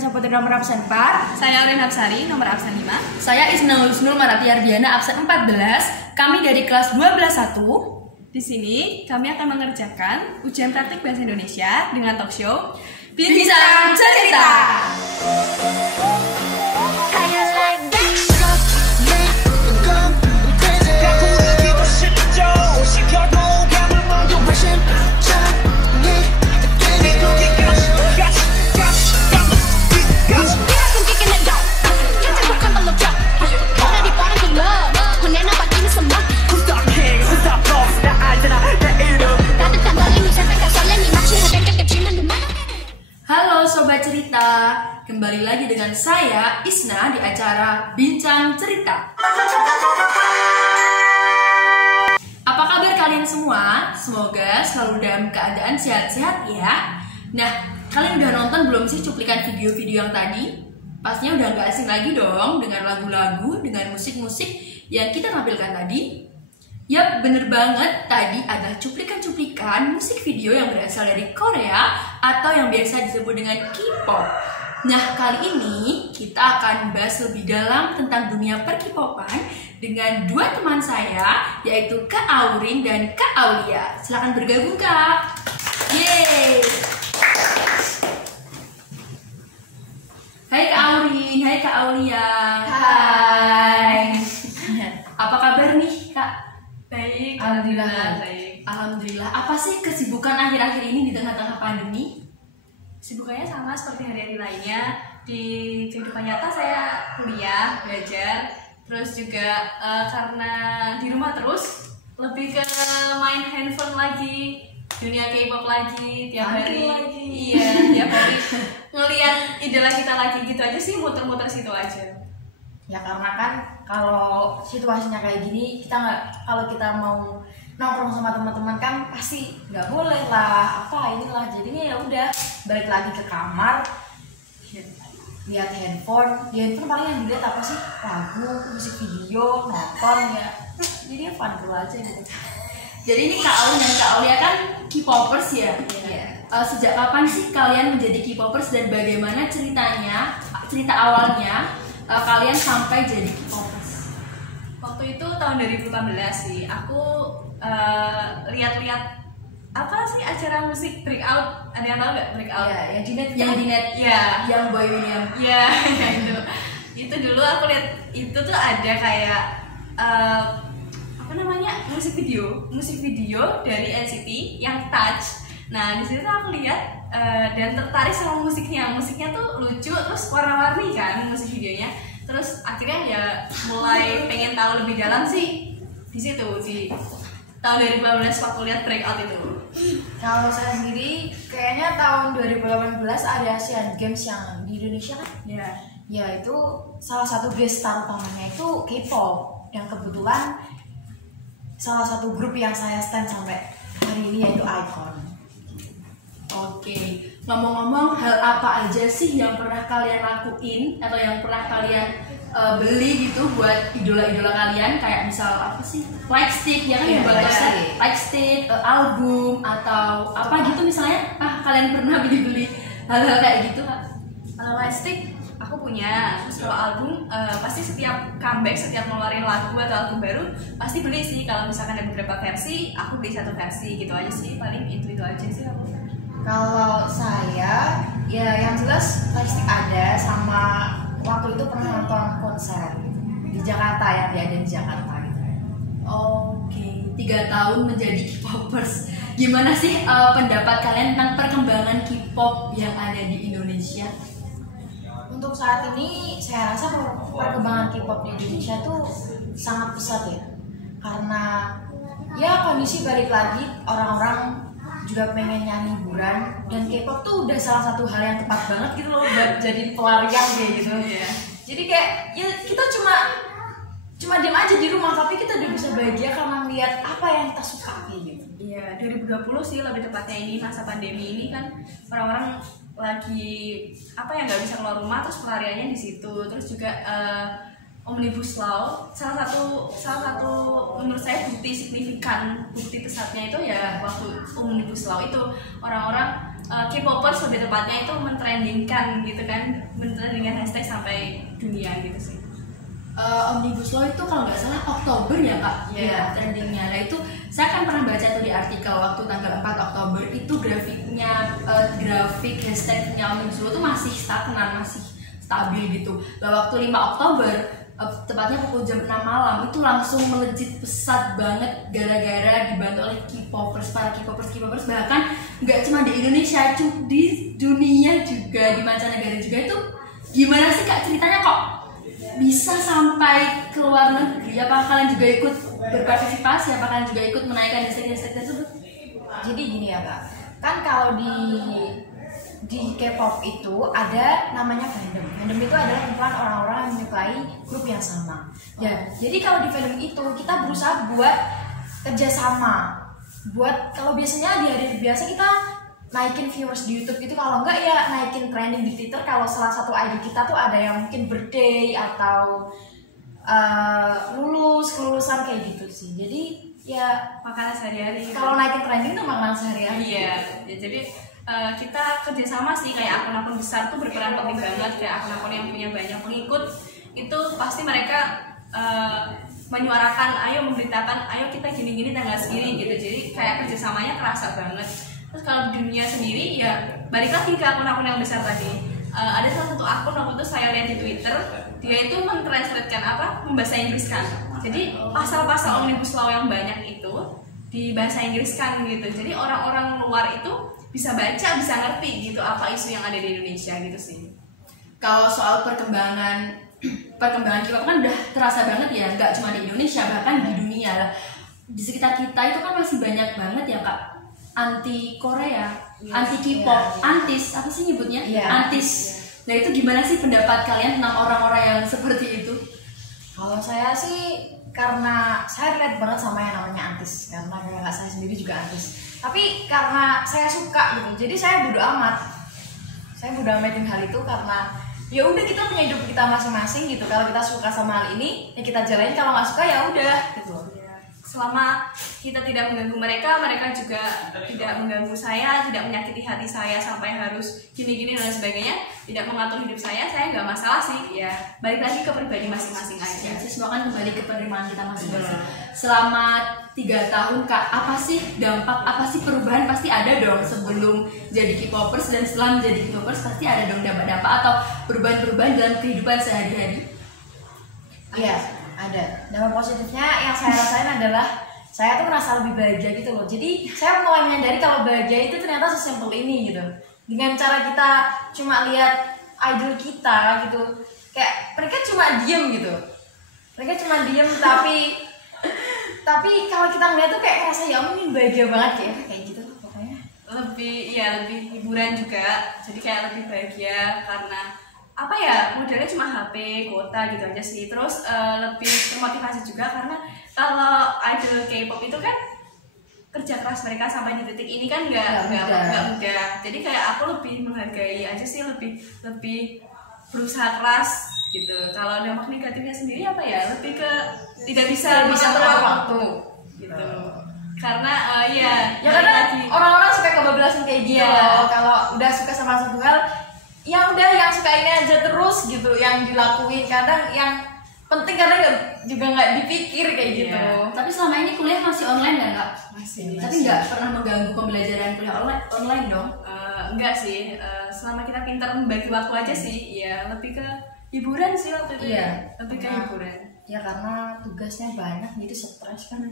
Saputri nomor absen 4. Saya Aurin Hapsari, nomor absen 5. Saya Isna Husnul Marati Ardiana, absen 14. Kami dari kelas 12-1. Di sini kami akan mengerjakan ujian praktik bahasa Indonesia dengan talk show Bincang Cerita. Halo Sobat Cerita, kembali lagi dengan saya Isna di acara Bincang Cerita. Apa kabar kalian semua? Semoga selalu dalam keadaan sehat-sehat ya. Nah, kalian udah nonton belum sih cuplikan video-video yang tadi? Pastinya udah gak asing lagi dong dengan lagu-lagu, dengan musik-musik yang kita tampilkan tadi. Yap, bener banget, tadi adalah cuplikan-cuplikan musik video yang berasal dari Korea atau yang biasa disebut dengan K-pop. Nah, kali ini kita akan bahas lebih dalam tentang dunia per-K-popan dengan dua teman saya, yaitu Kak Aurin dan Kak Aulia. Silahkan bergabung, Kak. Yeay! Hai Kak Aurin, hai Kak Aulia. Hai. Apa kabar nih, Kak? Baik, Alhamdulillah. baik. Alhamdulillah. Apa sih kesibukan akhir-akhir ini di tengah-tengah pandemi? Kesibukannya sama seperti hari-hari lainnya. Di kehidupan nyata saya kuliah, belajar, terus juga karena di rumah terus lebih ke main handphone lagi, dunia K-pop lagi, tiap hari. Iya, tiap hari ngelihat idola kita lagi gitu aja sih, muter-muter situ aja. Ya karena kan kalau situasinya kayak gini, kalau kita mau nongkrong sama teman-teman kan pasti nggak boleh lah inilah, jadinya ya udah balik lagi ke kamar, lihat handphone. Di handphone paling yang dilihat apa sih? Lagu, musik video, nonton ya. Jadi ya fun dulu aja gitu. Jadi ini Kak Aurin dan Kak Aulia kan K-popers ya? Iya. Sejak kapan sih kalian menjadi K-popers dan bagaimana cerita awalnya kalian sampai jadi K-popers? Waktu itu tahun 2018 sih, aku lihat-lihat apa sih acara musik Breakout, ada yang tahu nggak Breakout? Iya, yang di net. Yang di net, Iya. yang Boy William. Iya, itu dulu aku lihat itu tuh ada kayak apa namanya musik video dari NCT yang Touch. Nah di situ tuh aku lihat dan tertarik sama musiknya tuh lucu, terus warna-warni kan musik videonya. Terus akhirnya ya mulai pengen tahu lebih dalam sih di situ di tahun 2018 waktu lihat Breakout itu. Kalau saya sendiri kayaknya tahun 2018 ada Asian Games yang di Indonesia kan? Ya. Ya itu salah satu guest star utamanya itu K-pop, yang kebetulan salah satu grup yang saya stand sampai hari ini yaitu iKON. Oke, ngomong-ngomong, hal apa aja sih yang pernah kalian lakuin atau yang pernah kalian beli gitu buat idola-idola kalian? Kayak misal apa sih, light stick ya kan, Iya, buat toset, light stick, album atau apa gitu misalnya. Kalian pernah beli hal-hal kayak gitu, Kak? Kalau lightstick aku punya, terus kalau album pasti setiap comeback, setiap ngeluarin lagu atau album baru pasti beli sih. Kalau misalkan ada beberapa versi, aku beli satu versi gitu aja sih, paling itu aja sih aku. Kalau saya ya yang jelas lightstick ada, sama waktu itu pernah nonton konser di Jakarta yang diadain di Jakarta gitu. Oke, 3 tahun menjadi K-popers. Gimana sih pendapat kalian tentang perkembangan K-pop yang ada di Indonesia? Untuk saat ini saya rasa perkembangan K-pop di Indonesia tuh sangat pesat ya, karena ya kondisi balik lagi, orang-orang juga pengen nyanyi hiburan, dan K-pop tuh udah salah satu hal yang tepat banget gitu loh buat jadi pelarian kayak gitu. Yeah. Jadi kayak ya kita cuma diam aja di rumah, tapi kita udah bisa bahagia karena melihat apa yang kita suka kayak gitu. Iya, 2020 sih lebih tepatnya, ini masa pandemi ini kan orang-orang lagi apa ya, nggak bisa keluar rumah, terus pelariannya di situ. Terus juga Omnibus Law, salah satu menurut saya bukti signifikan, bukti pesatnya itu ya waktu Omnibus Law itu orang-orang K-popers lebih tepatnya itu mentrendingkan gitu kan, mentrendingkan hashtag sampai dunia gitu sih. Omnibus Law itu kalau nggak salah Oktober ya kak, Iya. trendingnya. Nah itu saya kan pernah baca tuh di artikel waktu tanggal 4 Oktober itu grafiknya, grafik hashtagnya Omnibus Law itu masih stagnan, masih stabil gitu. Lalu waktu 5 Oktober, tepatnya pukul jam 6 malam itu langsung melejit pesat banget gara-gara dibantu oleh K-popers, para K-popers bahkan nggak cuma di Indonesia, di dunia juga, di mancanegara juga. Itu gimana sih kak ceritanya kok bisa sampai ke luar negeri? Apa kalian juga ikut berpartisipasi? Apa kalian juga ikut menaikkan hashtag tersebut? Jadi gini ya kak, kan kalau di K-pop itu ada namanya fandom. Fandom itu adalah kumpulan orang-orang yang menyukai grup yang sama. Ya, jadi kalau di fandom itu kita berusaha buat kerjasama. Buat kalau biasanya di hari biasa kita naikin viewers di YouTube itu, kalau enggak ya naikin trending di Twitter. Kalau salah satu idol kita tuh ada yang mungkin birthday atau kelulusan kayak gitu sih. Jadi ya Makanan sehari-hari. kalau naikin trending tuh makanan sehari-hari. Iya, ya, jadi kita kerjasama sih, kayak akun-akun besar tuh berperan penting banget, kayak akun-akun yang punya banyak pengikut itu pasti mereka menyuarakan, ayo memberitakan, ayo kita gini-gini tanggal segini gitu. Jadi kayak kerjasamanya kerasa banget. Terus kalau di dunia sendiri ya balik lagi ke akun-akun yang besar tadi. Ada salah satu akun waktu itu saya lihat di Twitter, dia itu mentranslatekan membahasa Inggriskan. Jadi pasal-pasal Omnibus Law yang banyak itu di bahasa Inggriskan gitu. Jadi orang-orang luar itu bisa baca, bisa ngerti gitu apa isu yang ada di Indonesia gitu sih. Kalau soal perkembangan K-pop kan udah terasa banget ya, nggak cuma di Indonesia, bahkan di dunia lah. Di sekitar kita itu kan masih banyak banget ya kak anti Korea, anti K-pop, antis, apa sih nyebutnya? Antis. Nah itu gimana sih pendapat kalian tentang orang-orang yang seperti itu? Kalau saya sih karena saya relate banget sama yang namanya antis, karena kakak saya sendiri juga antis. Tapi karena saya suka gitu, jadi saya bodo amat. Saya bodo amatin hal itu karena ya udah, kita punya hidup kita masing-masing gitu. Kalau kita suka sama hal ini ya kita jalanin, kalau nggak suka ya udah gitu. Selama kita tidak mengganggu mereka, mereka juga tidak mengganggu saya, tidak menyakiti hati saya sampai harus gini-gini dan sebagainya, tidak mengatur hidup saya nggak masalah sih. Ya balik lagi ke pribadi masing-masing aja. Semua kan kembali ke penerimaan kita masing-masing. Selama 3 tahun kak, apa sih dampak, apa sih perubahan pasti ada dong sebelum jadi K-popers dan setelah menjadi K-popers pasti ada dong dampak-dampak atau perubahan-perubahan dalam kehidupan sehari-hari. Iya, ada. Dampak positifnya yang saya rasain adalah saya tuh merasa lebih bahagia gitu loh. Jadi saya mulai menyadari kalau bahagia itu ternyata sesimpel ini gitu. Dengan cara kita cuma lihat idol kita gitu, kayak mereka cuma diem gitu. Mereka cuma diem tapi kalau kita ngeliat tuh kayak ngerasa ya ampun bahagia banget kayak gitu pokoknya. Lebih hiburan juga. Jadi kayak lebih bahagia karena apa ya, modelnya cuma HP, kuota gitu aja sih. Terus lebih termotivasi juga karena kalau idol K-pop itu kan kerja keras mereka sampai di titik ini kan nggak mudah. Jadi kayak aku lebih menghargai aja sih, lebih berusaha keras gitu. Kalau dampak negatifnya sendiri apa ya, lebih ke tidak bisa mengatur waktu gitu. Karena karena orang-orang suka kebablasan kayak gitu loh. Kalau udah suka sama satu hal, ya udah yang suka ini aja terus gitu yang dilakuin. Kadang yang penting kadang nggak dipikir kayak gitu. Tapi selama ini kuliah masih online kan kak? Masih. Tapi nggak pernah mengganggu pembelajaran kuliah online dong? Enggak sih, selama kita pintar membagi waktu aja sih, ya lebih ke hiburan sih waktu itu. Lebih ke hiburan. Ya karena tugasnya banyak jadi stres kan.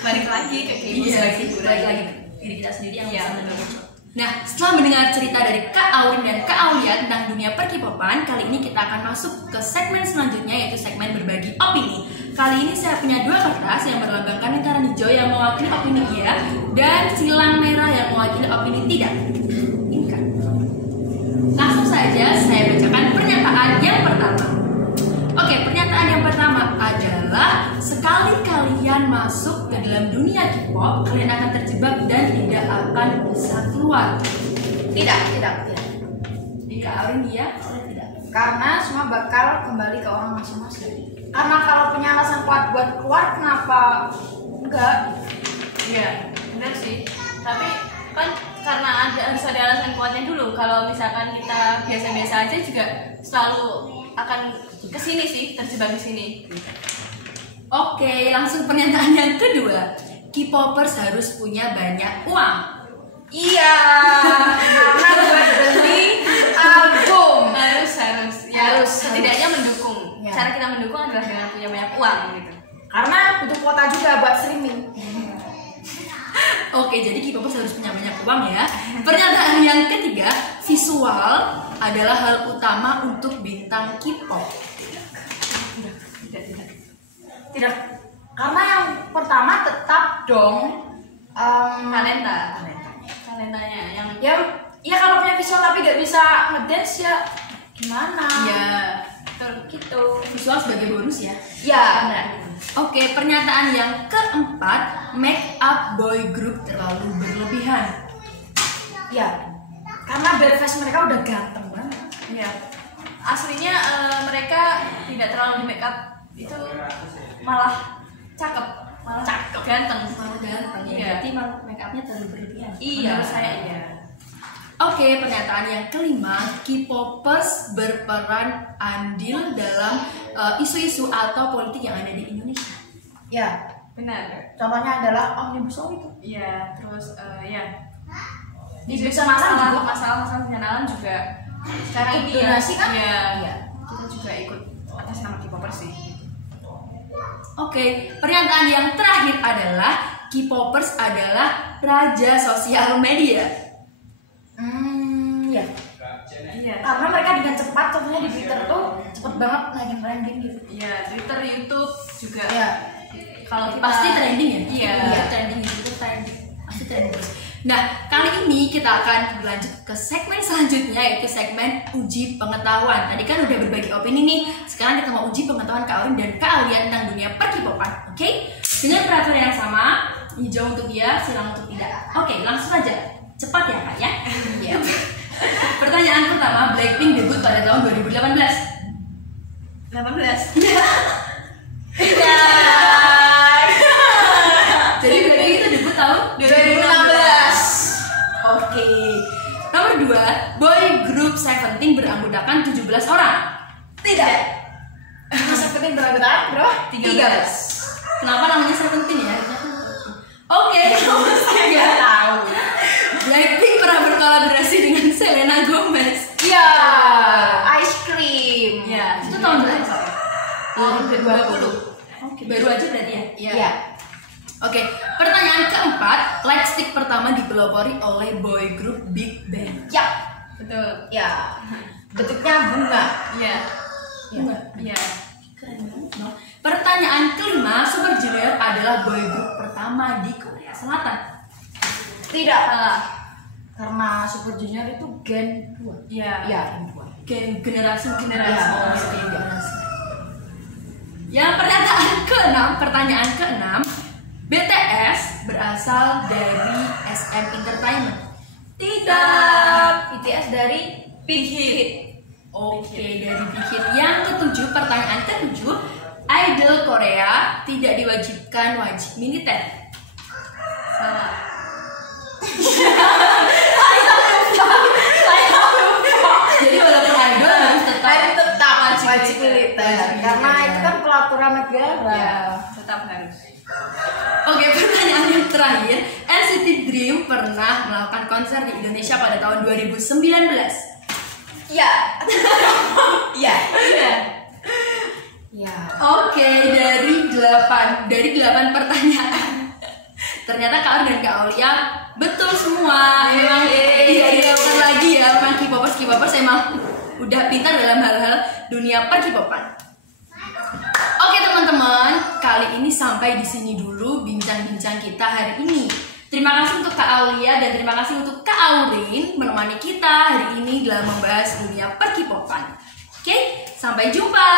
Balik lagi ke hiburan. Balik lagi diri kita sendiri yang bisa menentukan. Nah, setelah mendengar cerita dari Kak Aurin dan Kak Aulia tentang dunia per-K-popan, kali ini kita akan masuk ke segmen selanjutnya, yaitu segmen berbagi opini. Kali ini saya punya 2 kertas yang berlambangkan lingkaran hijau yang mewakili opini iya dan silang merah yang mewakili opini tidak. Ini kan. Langsung saja saya bacakan pernyataan yang pertama. Oke, pernyataan yang pertama adalah sekali kalian masuk ke dalam dunia K-pop, kalian akan terjebak dan tidak akan bisa keluar. Tidak. Jika Aurin iya, saya tidak. Karena semua bakal kembali ke orang masing-masing. Karena kalau punya alasan kuat buat keluar, kenapa enggak? Iya, benar sih. Tapi kan karena harus ada alasan kuatnya dulu. Kalau misalkan kita biasa-biasa aja juga selalu akan kesini sih, terjebak di sini. Oke, langsung pernyataan yang kedua. K-popers harus punya banyak uang. Iya, karena buat beli album Harus ya, Harus. setidaknya mendukung. Ya. Cara kita mendukung adalah dengan punya banyak uang gitu. karena butuh kuota juga buat streaming. Oke, jadi K-popers harus punya banyak uang ya. Pernyataan yang ketiga, visual adalah hal utama untuk bintang K-pop. Tidak, karena yang pertama tetap dong Talentanya yang ya kalau punya visual tapi gak bisa ngedance ya gimana? ya betul Gitu. Visual sebagai bonus ya. Ya benar. Oke, pernyataan yang keempat, make up boy group terlalu berlebihan. Ya, karena bad face mereka udah ganteng banget. ya. Aslinya mereka tidak terlalu di make up, itu malah cakep, malah Cakep. ganteng. Malah ganteng ya. Iya. Berarti make upnya terlalu berlebihan. Menurut saya iya. Oke, pernyataan yang kelima, K-popers berperan andil dalam isu-isu atau politik yang ada di Indonesia. Ya, Benar. contohnya adalah Omnibus Law itu. Iya, terus ya. Di masalah juga. Masalah pengenalan juga. Sekarang Ikut ini donasi kan? Iya. Iya. Kita juga ikut atas nama K-popers sih. Oke, pernyataan yang terakhir adalah K-popers adalah raja sosial media. Ya. Iya. Karena mereka dengan cepat, contohnya di Twitter tuh cepet banget naikin trending gitu. Iya, Twitter, YouTube juga. Ya. Kalau kita Pasti trending ya? Iya. Trending itu trending. Pasti trending terus. Nah, kali ini kita akan berlanjut ke segmen selanjutnya, yaitu segmen uji pengetahuan. Tadi kan udah berbagi opini nih. Sekarang kita mau uji pengetahuan Kak Aurin dan Kak Aulia tentang dunia per-K-popan. Oke? Dengan peraturan yang sama, hijau untuk iya, silang untuk tidak. Oke, langsung aja. Cepat ya, Kak ya? Iya. Pertanyaan pertama, Blackpink debut pada tahun 2018. 18. Jadi Blackpink itu debut tahun 2016. Oke. Nomor 2, boy group Seventeen beranggotakan 17 orang. Tidak. Masa penting beranggotaan, bro? 13. Kenapa namanya Seventeen ya? Oke, nomor 3. Tahu. Blackpink pernah berkolaborasi dengan Selena Gomez. Iya, ice cream. Ya, Itu tahun berapa? 2020. Oke, baru aja berarti ya? Iya. Oke, pertanyaan keempat, lightstick pertama dipelopori oleh boy group Big Bang. Ya. Betul. Ya. Bentuknya bunga. Iya. Bunga. Iya. Keren banget, no? Pertanyaan kelima, Super Junior adalah boy group pertama di Korea Selatan. Tidak. Salah. Karena Super Junior itu Gen 2. Iya. Iya, Gen 2. Generasi Ya, generasi. Yang pertanyaan keenam, BTS berasal dari SM Entertainment. Tidak. BTS dari Big Hit. Oke, dari Big Hit. Yang ketujuh, pertanyaan ketujuh, idol Korea tidak diwajibkan wajib militer. Salah. Jadi walaupun idol harus tetap wajib militer. Karena itu kan pelaturan negara. Iya, tetap harus. Oke, pertanyaan yang terakhir, NCT Dream pernah melakukan konser di Indonesia pada tahun 2019. Iya. Iya. Iya. Iya. Oke, dari 8 pertanyaan. Ternyata Kak Aurin dan Kak Aulia betul semua. Memang tidak dilakukan lagi ya, memang K-popers emang udah pintar dalam hal-hal dunia per-K-popan. Oke teman-teman, kali ini sampai di sini dulu bincang-bincang kita hari ini. Terima kasih untuk Kak Aulia dan terima kasih untuk Kak Aurin menemani kita hari ini dalam membahas dunia per-K-popan. Oke, sampai jumpa.